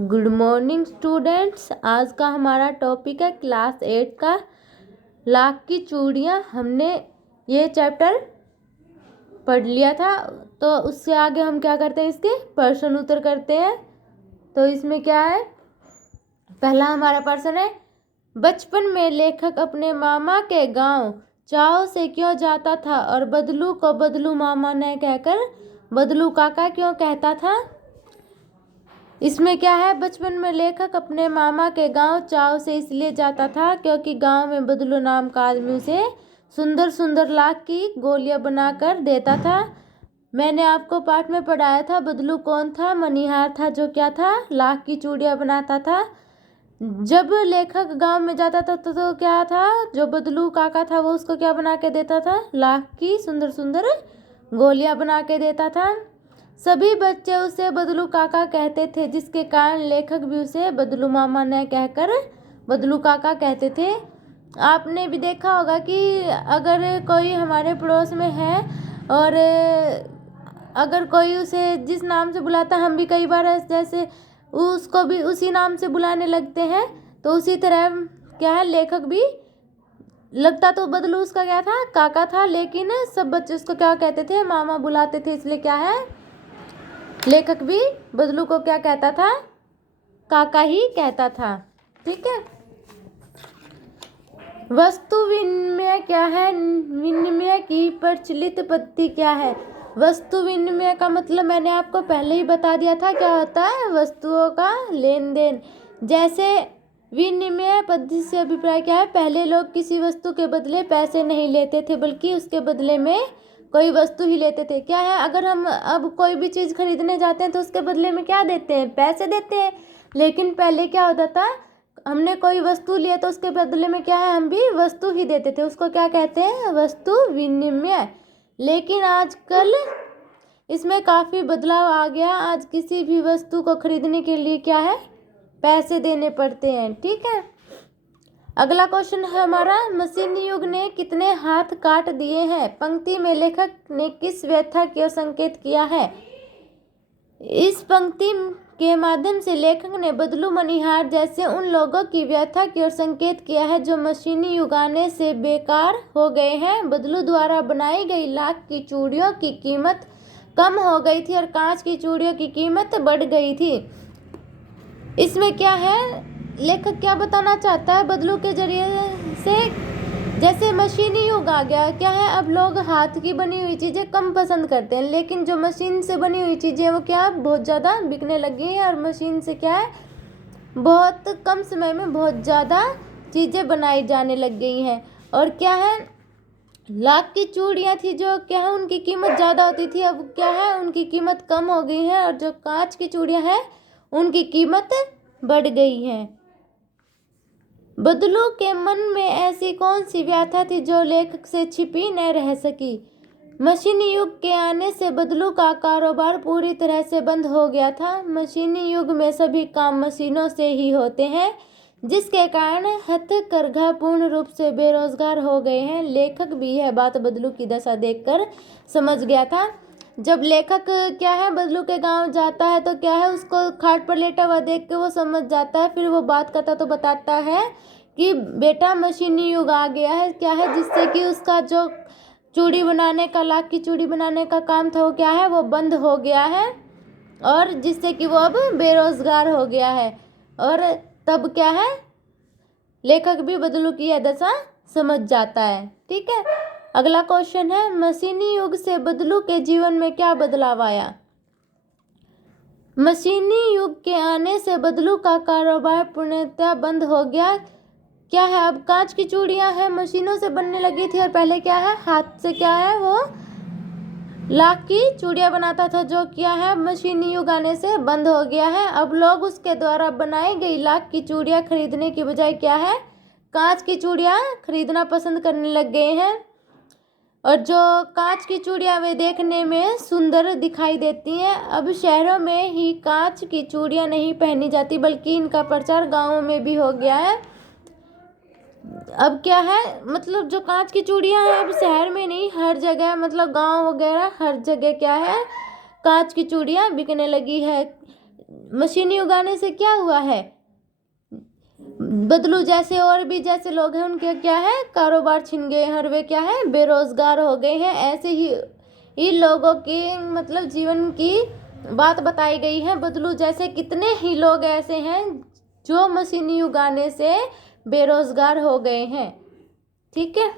Good morning students. आज का हमारा टॉपिक है क्लास 8 का लाख की चूड़ियाँ। हमने ये चैप्टर पढ़ लिया था, तो उससे आगे हम क्या करते हैं, इसके प्रश्न उत्तर करते हैं। तो इसमें क्या है, पहला हमारा प्रश्न है, बचपन में लेखक अपने मामा के गांव चाव से क्यों जाता था और बदलू को बदलू मामा ने कहकर बदलू काका क्यों कहता था। इसमें क्या है, बचपन में लेखक अपने मामा के गांव चाव से इसलिए जाता था क्योंकि गांव में बदलू नाम का आदमी उसे सुंदर सुंदर लाख की गोलियां बनाकर देता था। मैंने आपको पाठ में पढ़ाया था, बदलू कौन था, मनिहार था जो क्या था, लाख की चूड़ियां बनाता था। जब लेखक गांव में जाता था तो क्या था, जो बदलू काका था वो उसको क्या बना के देता था, लाख की सुंदर सुंदर गोलियां बना के देता था। सभी बच्चे उसे बदलू काका कहते थे, जिसके कारण लेखक भी उसे बदलू मामा ने कहकर बदलू काका कहते थे। आपने भी देखा होगा कि अगर कोई हमारे पड़ोस में है और अगर कोई उसे जिस नाम से बुलाता, हम भी कई बार जैसे उसको भी उसी नाम से बुलाने लगते हैं, तो उसी तरह क्या है, लेखक भी लगता तो बदलू उसका क्या था, काका था, लेकिन सब बच्चे उसको क्या कहते थे, मामा बुलाते थे, इसलिए क्या है, लेखक भी बदलू को क्या कहता था, काका ही कहता था। ठीक है। वस्तु विनिमय क्या है, विनिमय की प्रचलित पद्धति क्या है। वस्तु विनिमय का मतलब मैंने आपको पहले ही बता दिया था, क्या होता है, वस्तुओं का लेन देन। जैसे विनिमय पद्धति से अभिप्राय क्या है, पहले लोग किसी वस्तु के बदले पैसे नहीं लेते थे, बल्कि उसके बदले में कोई वस्तु ही लेते थे। क्या है, अगर हम अब कोई भी चीज़ खरीदने जाते हैं तो उसके बदले में क्या देते हैं, पैसे देते हैं। लेकिन पहले क्या होता था, हमने कोई वस्तु लिया तो उसके बदले में क्या है, हम भी वस्तु ही देते थे, उसको क्या कहते हैं, वस्तु विनिमय। लेकिन आजकल इसमें काफ़ी बदलाव आ गया। आज किसी भी वस्तु को खरीदने के लिए क्या है, पैसे देने पड़ते हैं। ठीक है। अगला क्वेश्चन है हमारा, मशीनी युग ने कितने हाथ काट दिए हैं। पंक्ति में लेखक ने किस व्यथा की ओर संकेत किया है। इस पंक्ति के माध्यम से लेखक ने बदलू मनिहार जैसे उन लोगों की व्यथा की ओर संकेत किया है जो मशीनी युग आने से बेकार हो गए हैं। बदलू द्वारा बनाई गई लाख की चूड़ियों की कीमत कम हो गई थी और कांच की चूड़ियों की कीमत बढ़ गई थी। इसमें क्या है, लेखक क्या बताना चाहता है, बदलू के जरिए से जैसे मशीनी युग आ गया, क्या है, अब लोग हाथ की बनी हुई चीज़ें कम पसंद करते हैं, लेकिन जो मशीन से बनी हुई चीज़ें वो क्या बहुत ज़्यादा बिकने लगी है, और मशीन से क्या है, बहुत कम समय में बहुत ज़्यादा चीज़ें बनाई जाने लग गई हैं। और क्या है, लाख की चूड़ियाँ थी जो क्या है, उनकी कीमत ज़्यादा होती थी, अब क्या है, उनकी कीमत कम हो गई है, और जो कांच की चूड़ियाँ हैं उनकी कीमत बढ़ गई है। बदलू के मन में ऐसी कौन सी व्यथा थी जो लेखक से छिपी न रह सकी। मशीनी युग के आने से बदलू का कारोबार पूरी तरह से बंद हो गया था। मशीनी युग में सभी काम मशीनों से ही होते हैं, जिसके कारण हथकरघा पूर्ण रूप से बेरोजगार हो गए हैं। लेखक भी यह बात बदलू की दशा देखकर समझ गया था। जब लेखक क्या है, बदलू के गांव जाता है तो क्या है, उसको खाट पर लेटा हुआ देख के वो समझ जाता है, फिर वो बात करता तो बताता है कि बेटा मशीनी युग आ गया है, क्या है, जिससे कि उसका जो चूड़ी बनाने का, लाख की चूड़ी बनाने का काम था वो क्या है, वो बंद हो गया है, और जिससे कि वो अब बेरोजगार हो गया है। और तब क्या है, लेखक भी बदलू की यह दशा समझ जाता है। ठीक है। अगला क्वेश्चन है, मशीनी युग से बदलू के जीवन में क्या बदलाव आया। मशीनी युग के आने से बदलू का कारोबार पूर्णतः बंद हो गया। क्या है, अब कांच की चूड़ियां हैं मशीनों से बनने लगी थी, और पहले क्या है, हाथ से क्या है, वो लाख की चूड़ियां बनाता था, जो क्या है, मशीनी युग आने से बंद हो गया है। अब लोग उसके द्वारा बनाई गई लाख की चूड़ियां खरीदने की बजाय क्या है, कांच की चूड़ियां खरीदना पसंद करने लग गए हैं। और जो कांच की चूड़ियां वे देखने में सुंदर दिखाई देती हैं। अब शहरों में ही कांच की चूड़ियां नहीं पहनी जाती, बल्कि इनका प्रचार गांवों में भी हो गया है। अब क्या है, मतलब जो कांच की चूड़ियां हैं अब शहर में नहीं, हर जगह, मतलब गांव वगैरह हर जगह क्या है, कांच की चूड़ियाँ बिकने लगी है। मशीनी युग आने से क्या हुआ है, बदलू जैसे और भी जैसे लोग हैं उनके क्या है, कारोबार छिन गए हैं और वे क्या है, बेरोजगार हो गए हैं। ऐसे ही इन लोगों की मतलब जीवन की बात बताई गई है। बदलू जैसे कितने ही लोग ऐसे हैं जो मशीनी युग आने से बेरोजगार हो गए हैं। ठीक है।